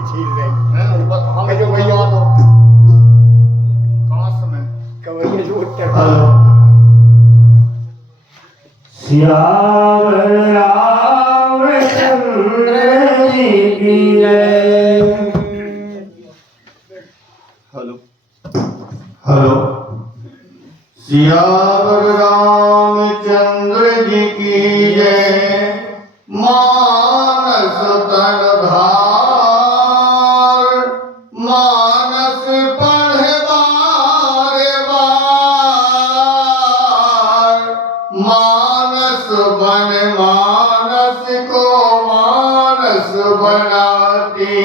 छीन रही मैं ऊपर हम जो भैया तो काश में कवैया जो उठते श्याम रामचंद्र जी की जय। Hello hello. श्याम रामचंद्र जी की जय। मानस तन धार मानस पढ़े बारे बार मानस बन मानस को मानस बनाती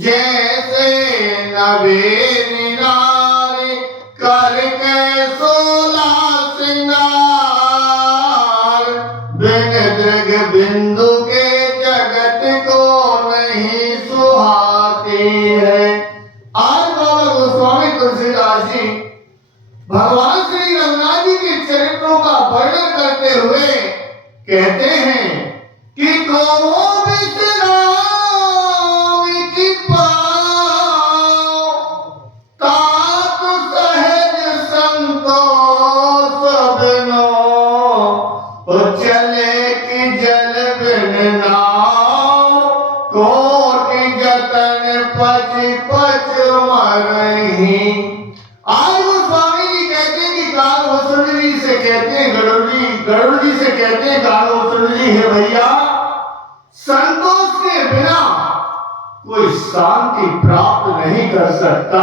जैसे नवेरी नारी करके सोला सिंगार बिन दृग बिंदु के जगत को नहीं सुहाती है। आज बाबा गोस्वामी तुलसीदास जी भगवान श्री रघुनाथ जी के चरित्रों का वर्णन करते हुए कहते हैं कि गो बिसराम की पाओ तात सहज संतोष बिनो चले कि जल बिन नाव कोटि जतन पच पच मरही। आज वो स्वामी जी कहते हैं कि काल वसुंध जी से कहते हैं गरुड़ जी से कहते हैं काल वसुंध जी है भैया संतोष के बिना कोई शांति प्राप्त नहीं कर सकता।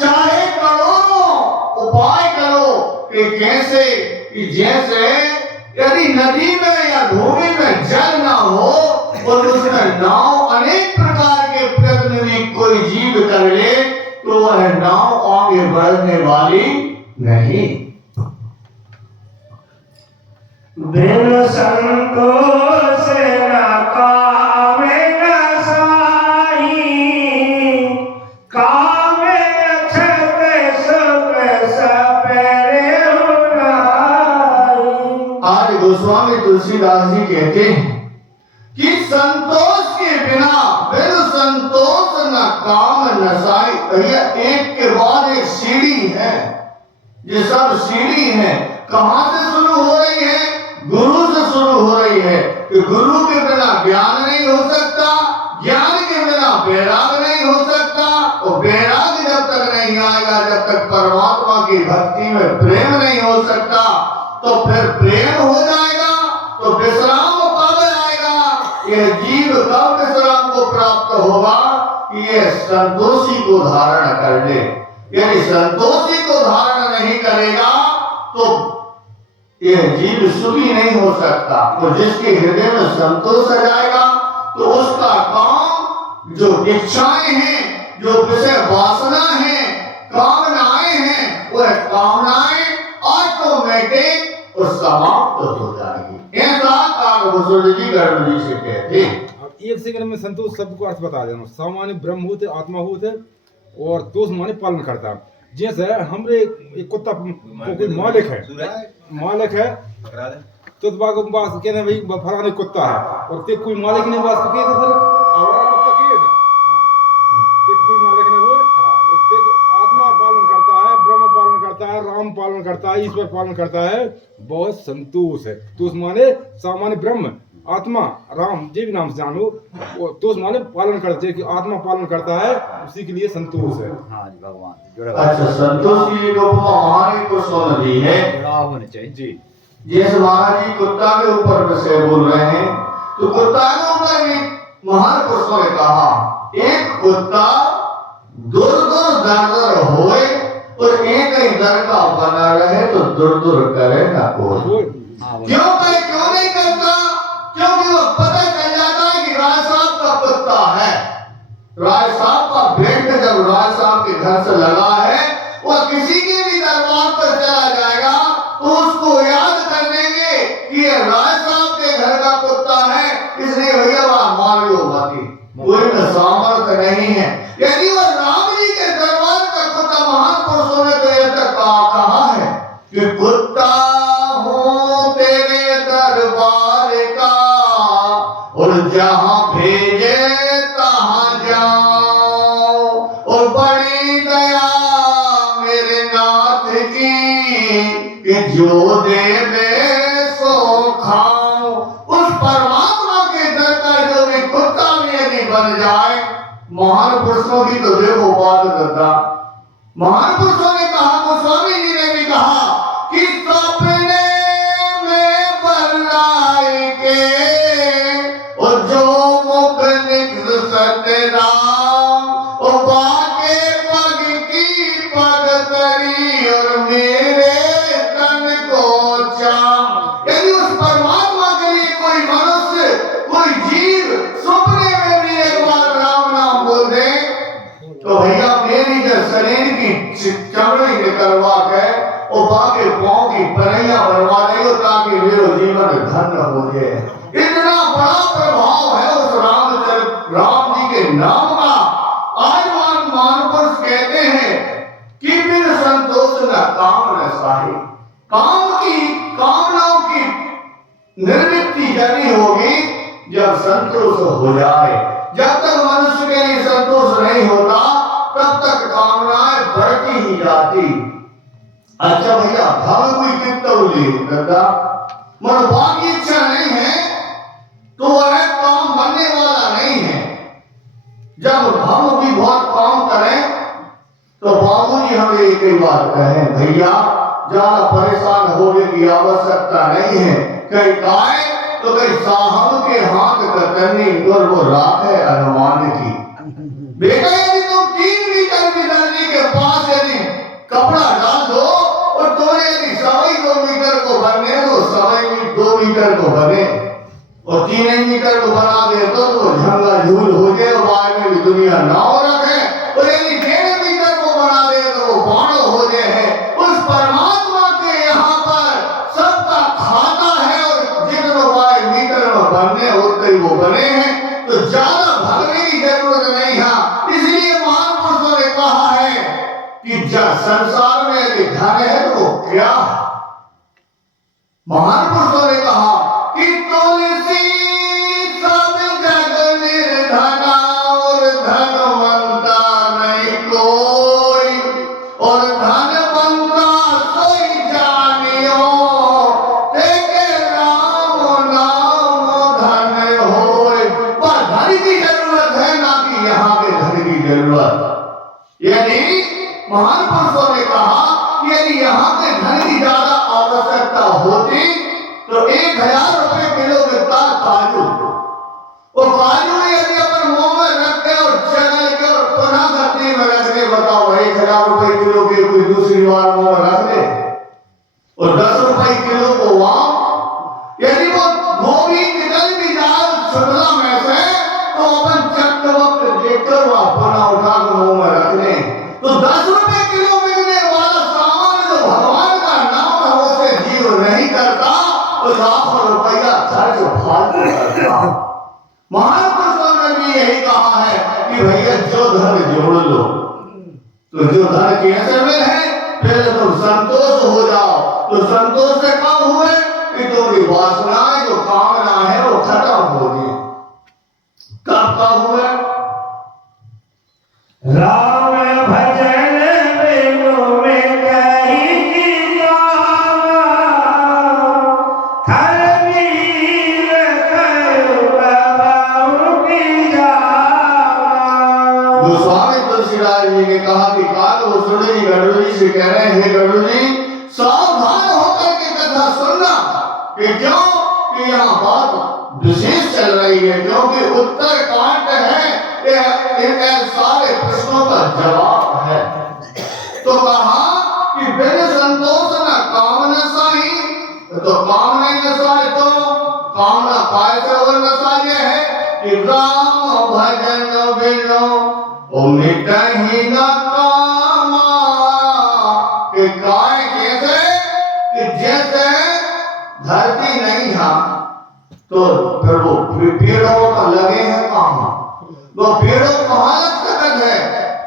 चाहे करोड़ों उपाय करो कि कैसे कि जैसे यदि नदी में या भूमि में जल ना हो और उसमें नाव अनेक प्रकार के प्रयत्न में कोई जीव कर ले तो वह नाव आगे बढ़ने वाली नहीं। बिन संतोष न कामे न साई कामे अछत सुख सपेरे उड़ाई। आज गोस्वामी तुलसीदास जी कहते हैं कि संतोष के बिना बिन संतोष न काम न साई। भैया एक के बाद एक सीढ़ी है। ये सब सीढ़ी है कहां से शुरू हो रही है? गुरु से शुरू हो रही है कि गुरु के बिना ज्ञान नहीं हो सकता, ज्ञान के बिना वैराग नहीं हो सकता और वैराग जब तक नहीं आएगा जब तक परमात्मा की भक्ति में प्रेम नहीं हो सकता तो फिर प्रेम हो जाएगा तो विश्राम कब आएगा? यह जीव कब विश्राम को प्राप्त होगा कि यह संतोषी को धारण कर ले। यदि संतोषी को धारण नहीं करेगा तो यह जीव सुखी नहीं हो सकता। तो जिसके हृदय में संतोष आ जाएगा तो उसका काम जो इच्छाएं हैं जो विषय वासना है कामनाएं हैं वह कामनाएं ऑटोमेटिक और समाप्त हो जाएगी। ऐसा काल वसुंध जी गरुड़ जी से कहते हैं। अब एक सेकंड में संतोष शब्द को अर्थ बता देना। सामान्य ब्रह्मभूत आत्माभूत है और तोष माने पालन करता। जैसे हमरे एक कुत्ता को कोई मालिक है तो बाग बास कहने भाई फलाने कुत्ता है और ते कोई मालिक नहीं बास तो कैसे फिर आवारा कुत्ता के है ते कोई मालिक नहीं हो और ते आत्मा पालन करता है, ब्रह्म पालन करता है, राम पालन करता है, ईश्वर पालन करता है। बहुत संतोष है। तोष माने सामान्य ब्रह्म आत्मा राम जी भी नाम से जानो तो माने पालन करते कि आत्मा पालन करता है उसी के लिए संतोष है। हाँ जी भगवान अच्छा संतोष की जो महान पुरुषों दी है होने चाहिए जी। जैसे महाराज जी कुत्ता के ऊपर विषय बोल रहे हैं तो कुत्ता के ऊपर भी महान पुरुषों ने कहा एक कुत्ता दूर दूर दर दर होए और एक ही दर का बना रहे तो दूर दूर करे ना कोई। क्यों नहीं करता? क्योंकि वो पता चल जाता है कि राय साहब का कुत्ता है। राय साहब का भेंट जब राय साहब के घर से लगा है वह किसी के भी दरबार पर चला जाएगा तो उसको याद कर लेंगे कि ये राय साहब के घर का कुत्ता है इसलिए भैया वह मारियो बाकी कोई में सामर्थ्य नहीं है। यदि वह राम जी के दरबार का कुत्ता महान पुरुषों ने तो यह तक कहा है कि कुत्ता हो तेरे दरबार का और जहां भेजे तहां जो देवे सो खाओ। उस परमात्मा के दर का जो भी कुत्ता भी यदि बन जाए, महान पुरुषों की तो देखो बात करता। महान पुरुषों ने कहा, गोस्वामी जी ने भी कहा कि सपने में बल्लाई के और जो मुख निग्ध सत्य राम, ओ बाके पग की पग करी और मेरे तन को चाम। यदि उस परमात्मा के लिए कोई मनुष्य, कोई जीव सपने में भी एक बार राम नाम बोल दे, तो भैया मेरी जो शरीर की चमड़ी निकलवा के और बाके पांव की परैया बनवा देगा ताकि मेरा जीवन धन्य हो जाए। इतना बड़ा प्रभाव है उस राम जी के नाम का। आज महापुरुष कहते हैं कि बिन संतोष न काम न साही। काम की कामनाओं की निर्वृत्ति जनी होगी जब संतोष हो जाए। जब तक मनुष्य के लिए संतोष नहीं होता तब तक कामनाएं बढ़ती ही जाती। अच्छा भैया, भाव कोई कितना दादा मन बाकी इच्छा नहीं है तो वह काम बनने वाला नहीं है। जब भाव भी बहुत काम करें तो बाबूजी हमें एक ही बात कहें, भैया ज्यादा परेशान होने की आवश्यकता नहीं है। कहीं गाय तो कहीं साहब के हाथ कतरनी और वो रात है अनुमान की। बेटा यदि तुम 3 मीटर की नदी के पास यदि कपड़ा डाल दो और तुम्हें यदि सवाई 2 मीटर को बनने तो सवाई 2 मीटर को बने और 3 मीटर को बना दे तो झंगा झूल हो जाए और बाद में भी दुनिया नाव रखे। और यदि 1.5 मीटर को बना दे तो वो बाणो हो जाए। उस परमात्मा के यहाँ पर सबका खाता है और जितने मीटर में बनने होते ही वो बने हैं, तो ज्यादा भगने की जरूरत नहीं है। इसलिए महापुरुषों ने कहा है कि जब संसार में यदि धन है तो क्या। महापुरुषों ने कहा कि तुलसी सब जग निर्धना और धनवंता नहीं कोई और धनवंता सोई जानियो तेके राम नाम धन होए। पर धन की जरूरत है ना कि यहाँ के धन की जरूरत। यानी महान पुरुषों ने कहा कि यदि यहाँ के धन की ज्यादा आवश्यकता होती तो 1000 रुपए किलो बिकता काजू। वो काजू यदि अपन मुंह में रख के और चगल के और पुनः धरती में रख दे, बताओ 1000 रुपए किलो के कोई दूसरी बार मुंह में रख दे और 10 रुपए किलो को वाम। यदि वो गोभी निकल भी जाए छुटला में से तो अपन चक्कर वक्त देखकर वो पुनः उठा के मुंह में रख ले। तो 10 रुपए किलो मिलने वाला सामान जो भगवान का नाम है उसे जीव नहीं करता तो लाखों रुपया खर्च फालतू करता। महापुरुषों ने भी यही कहा है कि भैया जो धन जोड़ लो, तो जो धन कैसे में है पहले तुम संतोष हो जाओ। तो संतोष से कब हुए कि तुम्हारी वासनाएं जो कामना है वो खत्म हो गई। कब हुए? राम भजन बिनु में कही जावा, थर वीर कयो बाबू की जावा। गोस्वामी तुलसीदास जी ने कहा कि काल वो सुनी गरुड़ जी से कह रहे हैं, गरुड़ जी सावधान होकर के कथा सुनना। कि क्यों कि यहाँ बात विशेष चल रही है, क्योंकि उत्तर कांड है, इनके सारे प्रश्नों का जवाब है। तो कहा कि बिन संतोष न काम न साही। तो काम नहीं न साहे तो कामना काय से और न साहे है कि राम भजन बिनो ओ मिटहि न कामा। कि काय कैसे कि जैसे धरती नहीं है तो फिर वो पेड़ों का लगे हैं काम। वो पेड़ों कहाँ लग सकत है?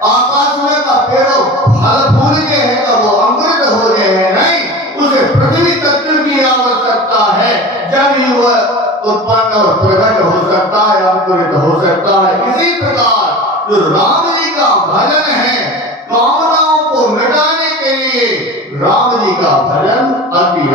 आकाश में का पेड़ों फल फूल के हैं तो वो अमृत हो गए हैं नहीं, उसे पृथ्वी तत्व की आवश्यकता है जब ही वह उत्पन्न और प्रकट हो सकता है, अंकुरित हो सकता है। इसी प्रकार जो राम जी का भजन है, कामनाओं को मिटाने के लिए राम जी का भजन अति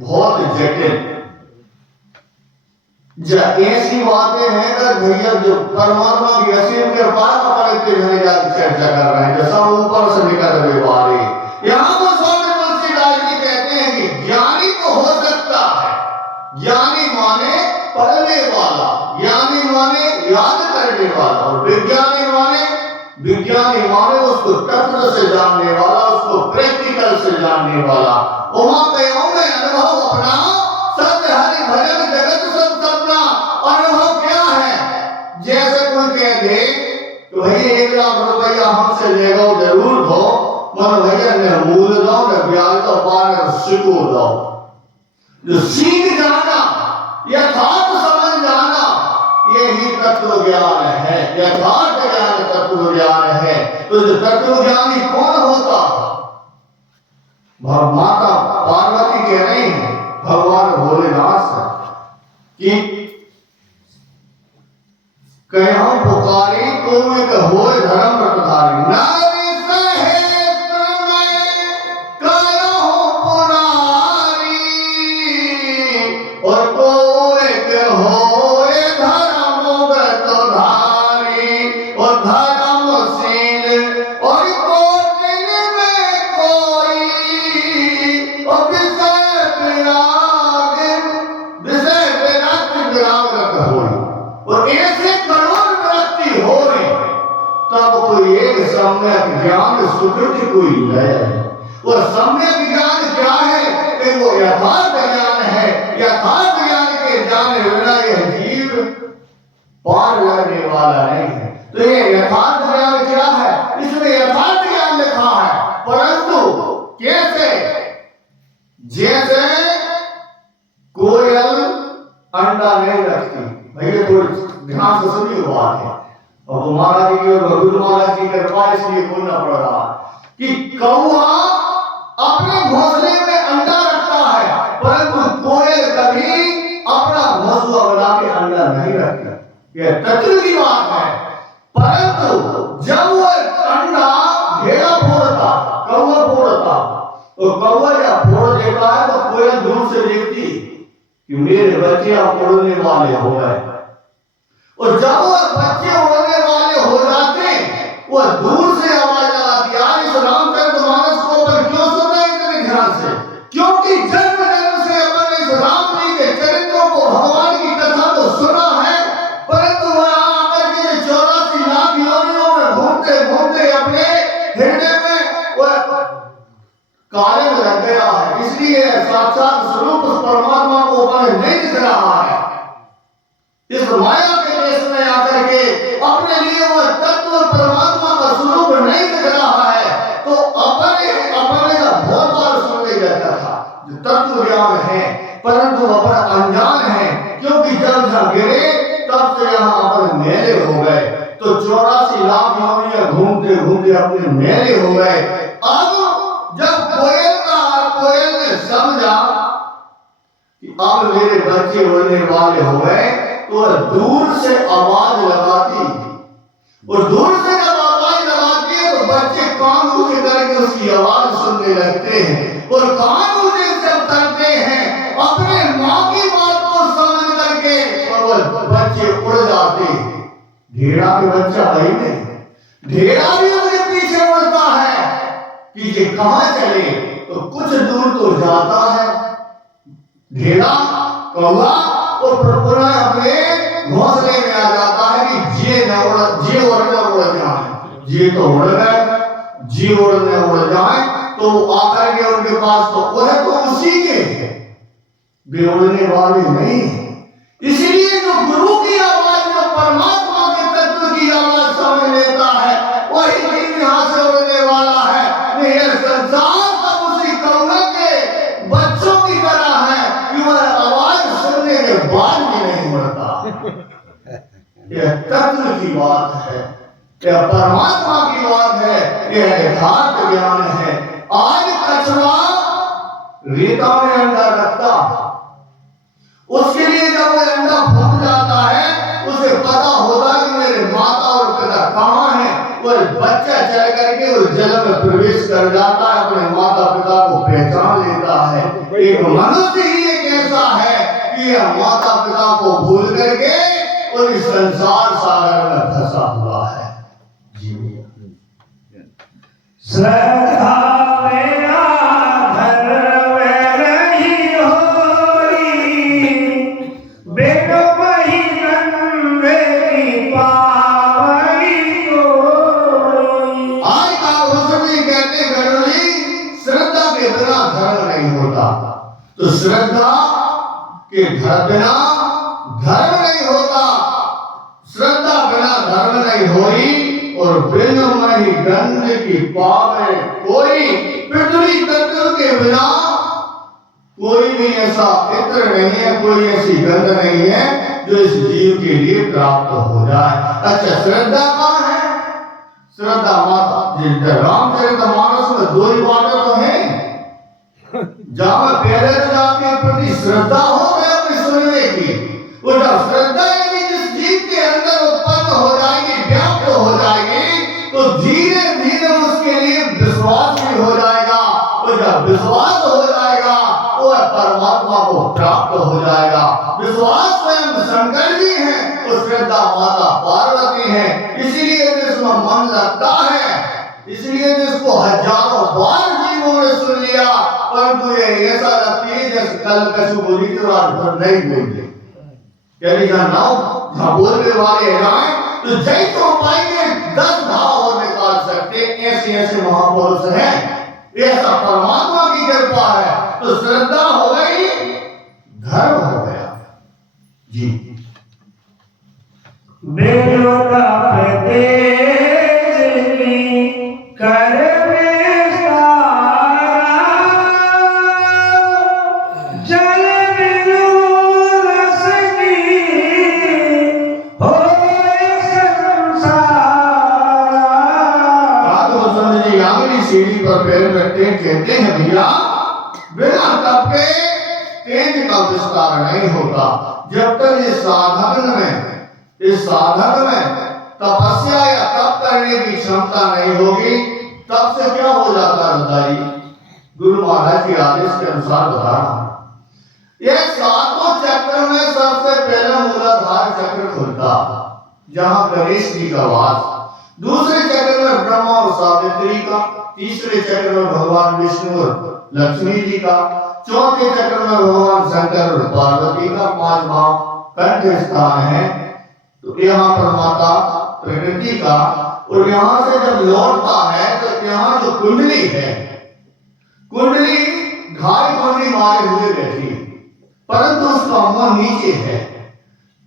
बहुत जटिल ऐसी बातें हैं कि भैया जो परमात्मा की असीम कृपा का पवित्र चर्चा कर रहे हैं, जैसा ऊपर से निकल रहे वाले यहाँ पर स्वामी तुलसीदास जी कहते हैं कि ज्ञानी तो हो सकता है, ज्ञानी माने पढ़ने वाला, ज्ञानी माने याद करने वाला, और विज्ञानी माने उसको तत्व से जानने वाला, उसको प्रैक्टिकल से जानने वाला। वहां पे अनुभव अपना सत्य हरि भजन जगत सब सपना। अनुभव क्या है? जैसे कोई कह दे तो भाई 1 लाख रुपया हमसे लेगा जरूर दो, मगर भैया न मूल दो न ब्याज दो, पार सिको दो। जो सीख जाना, यथार्थ समझ जाना, यही तत्व ज्ञान है, यथार्थ ज्ञान तत्व ज्ञान है। तो जो तत्व ज्ञानी कौन होता? माता पार्वती कह रही है भगवान भोलेनाथ कि कहो पुकारी तुम एक होए धर्म व्रतधारी, नारी सहेत्र में कहो पुरारी, और को एक होए धर्म व्रतधारी, और धर्मशील और कोटिन में कोई, और विषय विराग होई, और ऐसे करोड़ व्यक्ति हो रहे, तब कोई एक सम्यक ज्ञान सुकृति कोई है। और सम्यक ज्ञान क्या है? कि वो यथार्थ ज्ञान है। यथार्थ ज्ञान के जाने बिना यह जीव पार लगने वाला नहीं है। तो ये यथार्थ ज्ञान क्या है? इसमें यथार्थ ज्ञान लिखा है, परंतु कैसे? जैसे कोयल अंडा नहीं रखती, भैया थोड़ी ध्यान से सुनिए बात है, और महाराज जी की और गुरु महाराज की कृपा इसलिए बोलना पड़ रहा कि कौआ अपने घोंसले में अंडा रखता है, परंतु कोयल कभी अपना घोंसला बना के अंडा नहीं रखती। यह तत्व की बात है। परंतु जब वह अंडा घेरा फोड़ता, कौआ फोड़ता, तो कौआ जब फोड़ देता है तो कोयल दूर से देखती कि मेरे बच्चे अब उड़ने वाले हो गए, और जब वह बच्चे उड़ने वाले हो जाते वह दूर से आवाज लगाती, यार इस रामचरितमानस को अपन क्यों सुन रहे हैं इतने ध्यान से? क्योंकि जन्म जन्म से अपन इस राम जी के चरित्रों को, भगवान की कथा को सुना है, परंतु वह आकर के 84 लाख योनियों में घूमते घूमते अपने हृदय में वह कार्य में लग गया है। इसलिए साक्षात स्वरूप उस परमात्मा को अपन नहीं दिख रहा है। इस माया के देश में आकर के अपने लिए वह तत्व परमात्मा का स्वरूप नहीं दिख रहा है, तो अपने का बहुत बार सुनने जाता था जो तत्व ज्ञान है, परंतु अपन अनजान है। क्योंकि जब जब गिरे तब से यहाँ अपन मेले हो गए, तो 84 लाख योनियां घूमते घूमते अपने मेले हो गए। अब जब कोयल ने समझा कि अब मेरे बच्चे उड़ने वाले हो गए, तो दूर से आवाज लगाती, और दूर से जब आवाज लगाती है तो बच्चे कान ऊंचे करके उसकी आवाज सुनने लगते हैं, और कान ऊंचे जब करते हैं अपने माँ की बात को समझ करके, और बच्चे उड़ जाते। ढेड़ा के बच्चा वही नहीं, ढेड़ा भी उसके पीछे उड़ता है कि ये कहां चले, तो कुछ दूर तो जाता है ढेड़ा कौवा, और पुनः अपने घोंसले में आ जाता है कि जे उड़ने उड़ जाए, जे तो उड़ गए, जे उड़ने उड़ जाए, तो आकर के उनके पास तो वह तो उसी के वे उड़ने वाले नहीं। इसीलिए जो गुरु की आवाज, जो परमात्मा के तत्व की आवाज समझ लेता है, वही जीव यहाँ से उड़ने वाला है। नहीं यह संसार सब उसी कौवे के बच्चों की तरह है कि वह आवाज सुनने के बाद भी नहीं उड़ता। यह तत्व की बात है, यह परमात्मा की बात है, यह यथार्थ ज्ञान है। आज कछुआ रेता में अंडा रखता, उसके लिए जब वो अंडा फूट जाता है, उसे पता होता कि मेरे माता और पिता कहाँ हैं, वह बच्चा चल करके उस जल में प्रवेश कर जाता है, अपने माता पिता को पहचान लेता है। एक मनुष्य इसलिए माता पिता को भूल करके और इस संसार सागर में फंसा हुआ है। जी श्रद्धा बिना धर्म नहीं होई, बिन वही नंदे की पावई कोई। आज का उसमें कहते हैं श्रद्धा के बिना धर्म नहीं होता। तो श्रद्धा के बिना धर्म नहीं होता, श्रद्धा बिना धर्म नहीं होई, और बिन मही गंध की पावे कोई। पृथ्वी तत्व के बिना कोई भी ऐसा इत्र नहीं है, कोई ऐसी गंध नहीं है जो इस जीव के लिए प्राप्त हो जाए। अच्छा, श्रद्धा कहाँ है? श्रद्धा माता रामचरितमानस में दो ही बातें तो हैं जहां पहले तो आपके प्रति श्रद्धा हो गया अपने सुनने की, वो जब श्रद्धा यदि जिस जीव के अंदर उत्पन्न हो जाएगी, व्याप्त हो जाएगी, तो धीरे धीरे उसके लिए विश्वास भी हो जाएगा, और जब विश्वास हो जाएगा वो परमात्मा को प्राप्त हो जाएगा। विश्वास स्वयं शंकर जी हैं, और श्रद्धा माता पार्वती है। इसीलिए जिसमें मन लगता है, इसलिए जिसको हजारों बार जीवों ने सुन लिया, परंतु ये ऐसा लगती है जैसे कल कछु बोली थी और आज भर नहीं बोली। यदि जहाँ बोलने वाले हैं तो जय तो पाएंगे 10 भाव और निकाल सकते, ऐसे ऐसे महापुरुष हैं। ऐसा परमात्मा की कृपा है। तो श्रद्धा हो गई, धर्म हो गया। जी बिनु तप तेज की कर विस्तारा, जल बिनु रस की होए संसारा। जी आंगली सीढ़ी पर पैर रखते कहते हैं भैया बिना तप के तेज का विस्तार नहीं होता। जब तक इस साधन में तपस्या या तप करने की क्षमता नहीं होगी, तब से क्या हो जाता है बताइए? गुरु महाराज के आदेश के अनुसार बता रहा हूं। ये सातों चक्र में सबसे पहले मूलाधार चक्र खुलता, जहां गणेश जी का वास, दूसरे चक्र में ब्रह्मा और सावित्री का, तीसरे चक्र में भगवान विष्णु और लक्ष्मी जी का, चौथे चक्र में भगवान शंकर और पार्वती का, पांचवा कंठ स्थान है। तो यहाँ पर माता प्रकृति का, और यहाँ से जब लौटता है तो यहाँ जो कुंडली है, कुंडली घाई कुंडली मारे हुए रहती है, परंतु उसका मुंह नीचे है।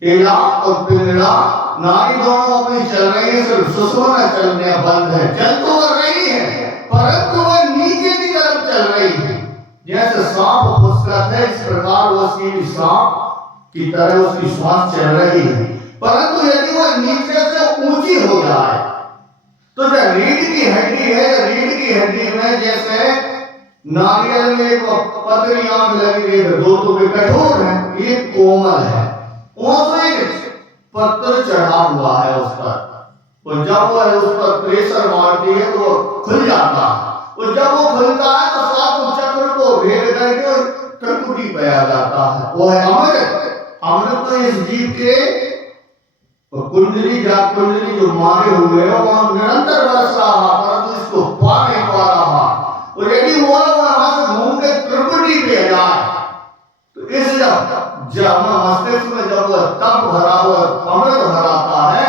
एला और पिंगला नारी दोनों अपनी चल रही है, सिर्फ सुषुम्ना चलने बंद है। चल तो वो रही है, परंतु वह नीचे की तरफ चल रही है। जैसे सांप फुसकत है, इस प्रकार उसकी सांप की तरह उसकी श्वास चल रही है। परंतु यदि वह नीचे से ऊंची हो जाए, तो जो रीढ़ की हड्डी है, रीढ़ की हड्डी में जैसे नारियल में एक पतली आंख लगी है, दो तो वे कठोर है, ये कोमल है, एक पत्थर चढ़ा हुआ है उस पर, और जब वह उस पर प्रेशर मारती है तो खुल जाता है, और जब वो खुलता है तो सात चक्र को भेद करके त्रिपुटी पे आ जाता है। वो है अमृत। अमृत तो इस जीव के कुंडली जाग कुंडली जो मारे हुए हो वहां निरंतर बरस रहा, परंतु इसको पा नहीं पा रहा। और यदि वो वहां से घूम के त्रिपुटी पे जाए तो इस जब मस्तिष्क में जब वह तप भरा हुआ अमृत भराता है,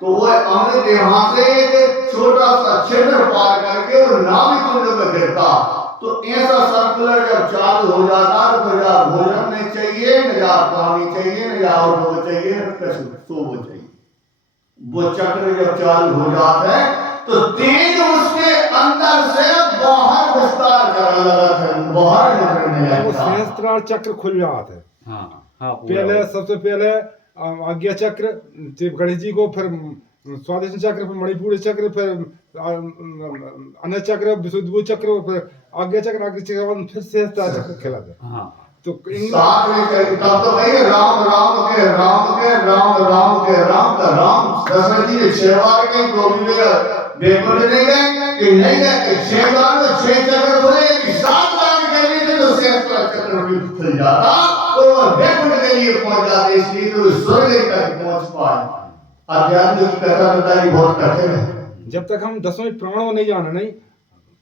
तो वह अमृत यहाँ से एक छोटा सा छिद्र पार करके और नाभि कुंड में गिरता। तो ऐसा सर्कुलर जब चालू हो जाता है तो जा भोजन नहीं चाहिए, न जा पानी चाहिए, न जा उठो चाहिए, न सोवो चाहिए। वो चक्र जब चालू हो जाता है तो तेज उसके अंदर से बाहर विस्तार करने लगा है, बाहर निकलने लगता है। वो सहस्त्रार चक्र खुल जाता है। हाँ पहले सबसे पहले आज्ञा चक्र गणेश जी को, फिर स्वादिष्ट चक्र, फिर मणिपुर चक्र, फिर अन्य चक्र, विशुद्ध चक्र, फिर आज्ञा चक्र, फिर सहस्त्रार चक्र खिलाते हैं। हाँ तो साथ में तब तो भाई राम राम के राम के राम राम के राम का राम दशरथ जी ने 6 बार के गोभी में बेकुंठ नहीं गए कि नहीं गए, 6 बार में 6 चक्र खुले, 7 बार करनी थी तो सहस्त्रार चक्र प्रवृत्त हो जाता तो वह वैकुंठ के लिए पहुंच जाते, इसलिए तो स्वर्ग तक पहुंच पाए। अध्यात्म की कथा बताई बहुत कठिन है। जब तक हम 10वें प्राणों नहीं जाने, नहीं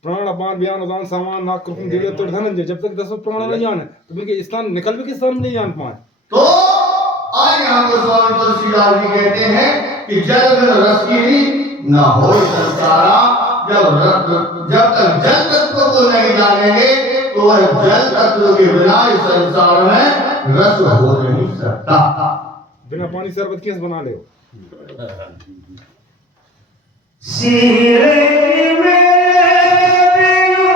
प्राण अपान व्यान उदान सामान नाक कृपम दिव्य तो धनंजय, जब तक 10वें प्राणों नहीं जाने तो बिल्कुल स्थान निकल भी के स्थान में नहीं जान पाए। तो आज यहाँ पर स्वामी तुलसीदास जी कहते हैं कि जल बिन रस की न हो संसारा, जब तक जल तत्व को नहीं जानेंगे तो वह जल तत्व के बिना इस संसार में रस हो नहीं सकता। बिना पानी शरबत कैसे बना ले? सिरे में बिनु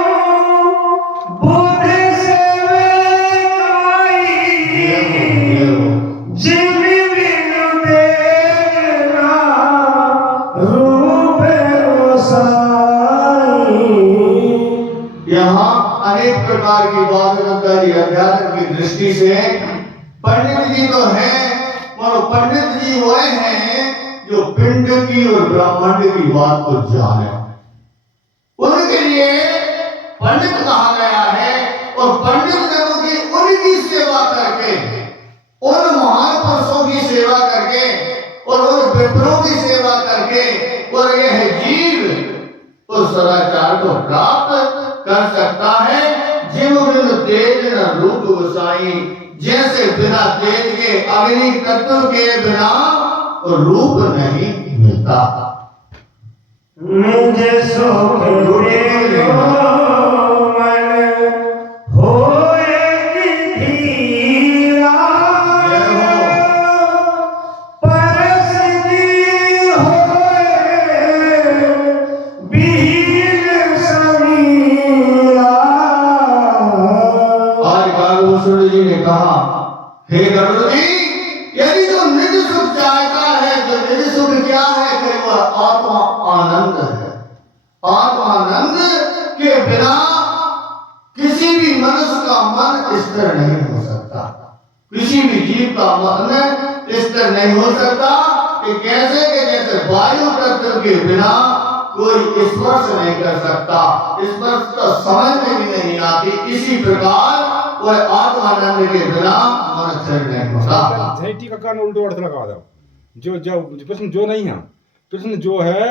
बुध सेवकाई, जिन बिनु देखना रूप रोसाई। यहाँ अनेक प्रकार की बातें करी अध्यात्म की दृष्टि से। पंडित जी तो हैं, और पंडित जी वो हैं जो पिंड की और ब्रह्मांड की बात को जाने, उनके लिए पंडित कहा गया है। और पंडित जनों की उनकी सेवा करके, उन महान पुरुषों की सेवा करके और उन विप्रों की सेवा करके, और यह जीव उस सदाचार को प्राप्त कर सकता है। जिम बिन तेज न रूप गोसाई, जैसे बिना तेज के अग्नि तत्व के बिना रूप नहीं मिलता। मुझे सुख देयो मन होए धीरा, परस जी होए बीर समीरा। आज कालभूषण जी ने कहा, हे गरुड़ जी, यदि जो निज सुख चाहता है, जो निज सुख क्या है कि वह आत्मा आनंद है। आत्मानंद के बिना किसी भी मनुष्य का मन स्थिर नहीं हो सकता, किसी भी जीव का मन स्थिर नहीं हो सकता। कि कैसे के जैसे वायु तत्व के बिना कोई स्पर्श नहीं कर सकता, स्पर्श तो समझ में भी नहीं आती, इसी प्रकार वह आत्मानंद के बिना मन स्थिर नहीं होता। झैटी का कान उल्टो अर्थ लगा दो। जो प्रश्न जो नहीं है, प्रश्न जो है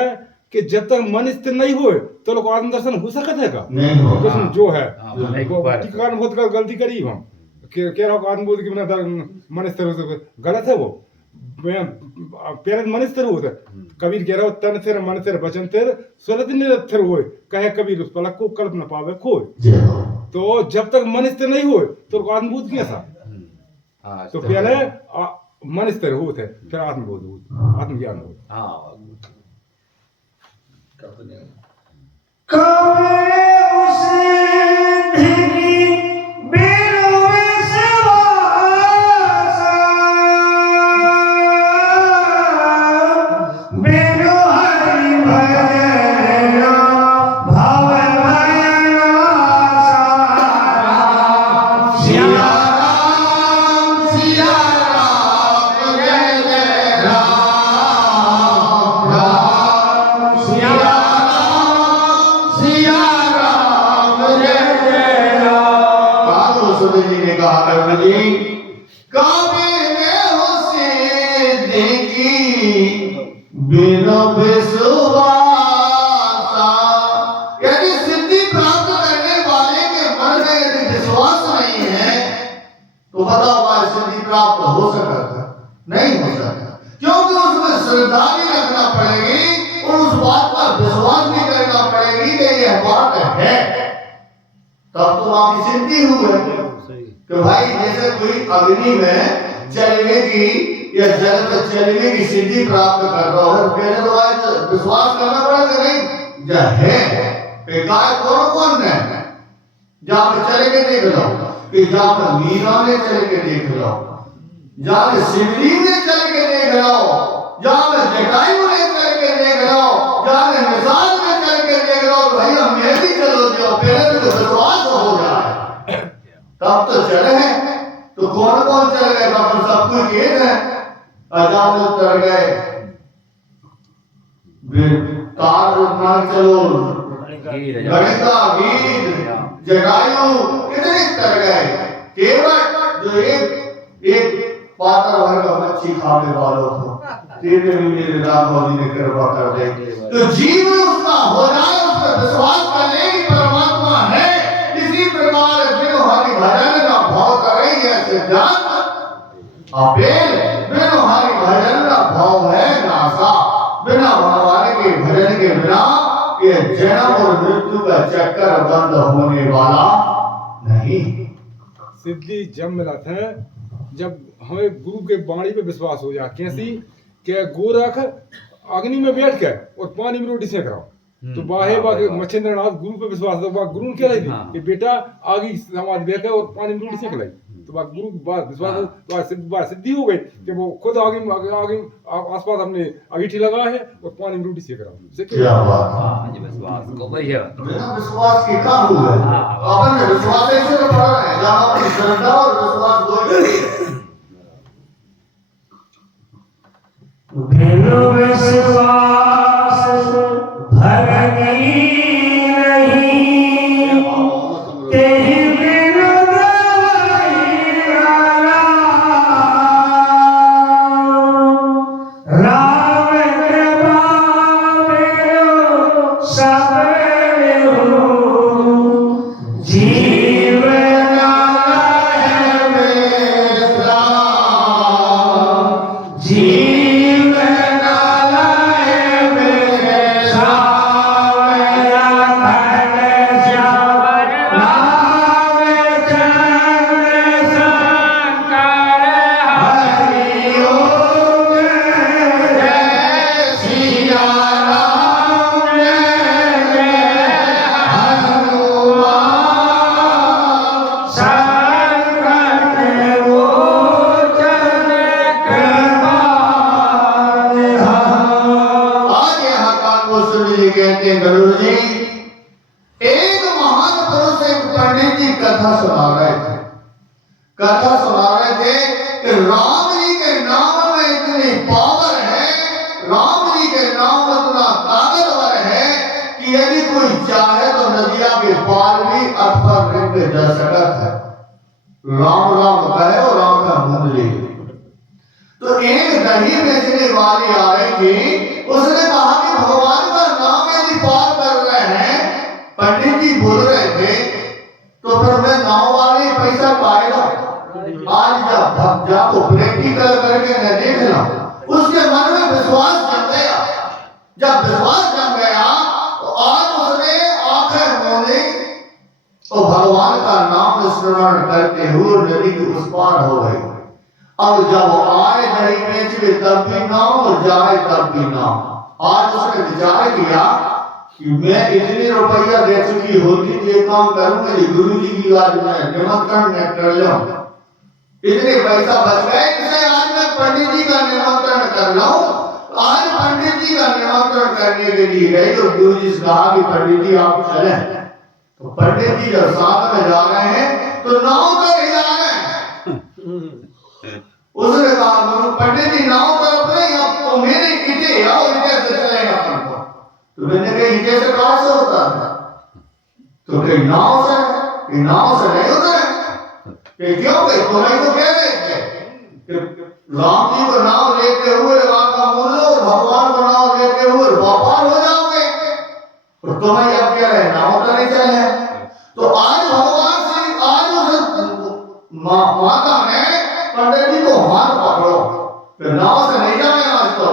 कि जब तक मन स्थिर नहीं हो तो लोग आत्म दर्शन हो सकता है का? नहीं होगा। प्रश्न जो है हाँ, बहुत गलती करी हम कह रहा हूँ आत्मबोध के बिना मन स्थिर हो सकता, गलत है वो। पहले मन स्थिर होता, कबीर कह रहा हो तन स्थिर मन स्थिर वचन स्थिर स्वरत निरस्थिर होए, कहे कबीर उस पलक को कल्प न पावे खोए। तो जब तक मन स्थिर नहीं हो तो आत्मबोध कैसा? तो पहले मन स्थिर होते फिर आत्मबोध हो, आत्मज्ञान हो। हाँ, कब उस धिकी बिनु विश्वासा, बिनु हरि भजन भव भय नासा। सिया राम जय जय राम, राम सिया राम जय जय राम। कालभूषण जी ने कहा, कर्ण जी काबे में हुसैन देखी बिनु विश्वासा। यदि सिद्धि प्राप्त करने वाले के मन में यदि विश्वास नहीं है तो बताओ वह सिद्धि प्राप्त हो सकता? नहीं हो सकता, क्योंकि उसमें श्रद्धा भी रखना पड़ेगी और उस बात पर विश्वास भी करना पड़ेगी कि यह बात है, तब तो वहां की सिद्धि हुई। कि भाई जैसे कोई अग्नि में चलने की या जल पर चलने की सिद्धि प्राप्त कर रहा है, पहले तो भाई विश्वास करना पड़ेगा। नहीं जो है बेकार कौन है, जहाँ पे चले के देख लो, कि जहाँ पर मीरा ने चले के देख लो, जहाँ पे शिवलिंग ने चल के देख लो, जहाँ पे जटायु ने चल के देख लो, जहाँ पे निषाद ने चल के देख लो, भाई हम मैं भी चलो जाओ, पहले तो विश्वास हो जाए तब तो चले हैं। तो कौन कौन चल गए? अपन सब कुछ एक है, अजाम चल गए, तार मान चलो, गणिका गीत जटायु इतने कर गए केवल जो एक पात्र भर का मच्छी खाने वालों को तेरे में मेरे राघव जी ने कृपा कर दे, तो जीवन उसका हो जाए, उस पर विश्वास कर ले कि परमात्मा है। इसी प्रकार बिनु हरि भजन का भाव करे यह सिद्धांत अपेल, बिनु हरि भजन का भाव है नासा। बिना भगवान के भजन के बिना ये जन्म और मृत्यु का चक्कर बंद होने वाला नहीं। सिद्धि जब मिलत है जब हमें गुरु के वाणी पे विश्वास हो जाए। कैसी के गोरख अग्नि में बैठ के और पानी में रोटी सेक रहा हो, तो बाहे बाके मच्छिंद्र नाथ गुरु पे विश्वास, तो गुरु ने क्या रही कि बेटा आगे समाज बैठ और पानी में रोटी सेक लाई, तो गुरु की बात विश्वास तो सिद्धि हो गई कि वो खुद आगे आसपास हमने अंगीठी लगा है और पानी में रोटी सेक रहा हूँ। क्या बात है, हाँ जी, विश्वास को वही है। बिना विश्वास के काम हुआ है। अपन ने विश्वास ऐसे तो पढ़ा है जहाँ पर श्रद्धा और विश्वास दो ही बिनु विश्वास भगनी नहीं, तेहि बिनु दवाई राम कृपा बिनु सब जीवन कहते हैं गुरु जी, एक महान पुरुष एक पंडित जी कथा सुना रहे थे कि राम जी के नाम में इतनी पावर है, राम जी के नाम में इतना ताकतवर है कि यदि कोई चाहे तो नदिया के पार भी अथवा रिंग जा सकता है। राम राम कहे और राम का मुंह ले। तो एक दही बेचने वाली आ रही थी, उसने कहा कि भगवान का नाम यदि पार कर रहे हैं, पंडित जी बोल रहे थे, तो फिर मैं नाव वाले पैसा पाएगा। आज जब जाको प्रैक्टिकल करके न देख लो, उसके मन में विश्वास जम गया। जब विश्वास जम गया तो आज उसने आंखें मूंदी और भगवान का नाम स्मरण करते हुए नदी के उस पार हो गए। अब जब आए दही बेच के तब भी नाम और जाए तब भी नाम। आज उसने विचार किया कि मैं इतने रुपया दे चुकी होती तो ये काम करूंगा, ये गुरु जी की आज मैं निमंत्रण न कर लूं, इतने पैसा बच गए, इसे आज मैं पंडित जी का निमंत्रण कर लूं। आज पंडित जी का निमंत्रण करने के लिए गए तो गुरु जी से कहा कि पंडित जी आप चले। तो पंडित जी जब साथ में जा रहे हैं तो नाव तो हिला रहे। उसने कहा गुरु पंडित जी नाव तरफ नहीं, अब तो मेरे ईटे आओ, ईटे से चलेगा अपन को। तो मैंने कहा ईटे से कहां से होता है? तो कहीं नाव से नहीं होता है। क्यों भाई तुम्हें तो कह रहे थे कि राम जी को नाव लेते हुए राम का मूल्य और भगवान को नाव लेते हुए व्यापार हो जाओगे, और तुम्हें अब कह रहे नाव तो नहीं चले। तो आज भगवान से आज उस माता ने पंडित जी को हाथ पकड़ो, फिर नाव से नहीं जाएगा आज तो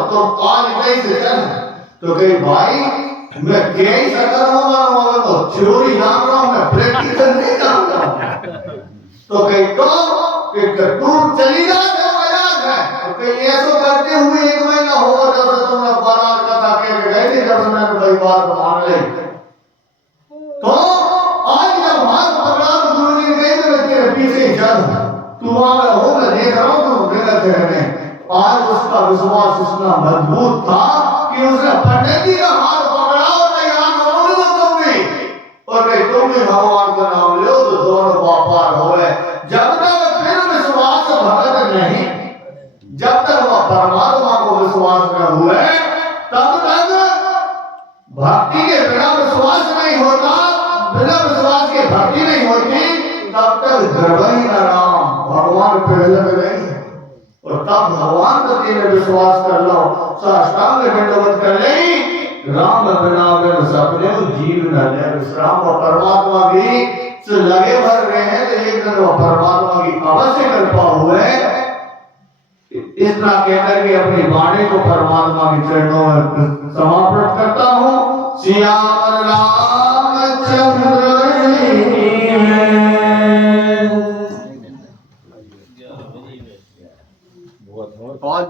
आज कैसे चल। तो कहीं भाई मैं कह ही सकता हूँ, मगर तो थ्योरी जान रहा हूँ, मैं प्रैक्टिकल नहीं जान रहा हूँ। तो कहीं तो तू चली जा तो मजाक है, तो कहीं ऐसा करते हुए एक महीना होगा जब से तुमने बारात कथा कह के गए थे, जब से मैंने भाई बात मान ली। तो आज जब हाथ पकड़ा तो गुरु जी ने कहा मैं तेरे पीछे ही चल, तू वहां हो, मैं देख रहा हूँ तुम गलत है। आज उसका विश्वास इतना मजबूत था कि उसने पंडित जी का हाथ पकड़ा और तैयार करोगे तो तुम भी, और नहीं तुम भी भगवान का नाम लो तो दोनों व्यापार हो गए। जब तक फिर विश्वास भगत नहीं, जब तक वह परमात्मा को विश्वास न हुए तब तक भक्ति के बिना विश्वास नहीं होता, बिना विश्वास के भक्ति नहीं होती, तब तक गर्भ ही न रहा फिर लग रहे हैं। और तब भगवान प्रति ने विश्वास कर लो, साष्टांग दंडवत कर ले, राम बिना बिन सपने जीव न ले। राम व परमात्मा भी से लगे भर रहे हैं, तो एक दिन वो परमात्मा की अवश्य कृपा हुए। इतना कहकर के अपनी वाणी को परमात्मा के चरणों में समर्पित करता हूँ। श्याम रामचंद्र बहुत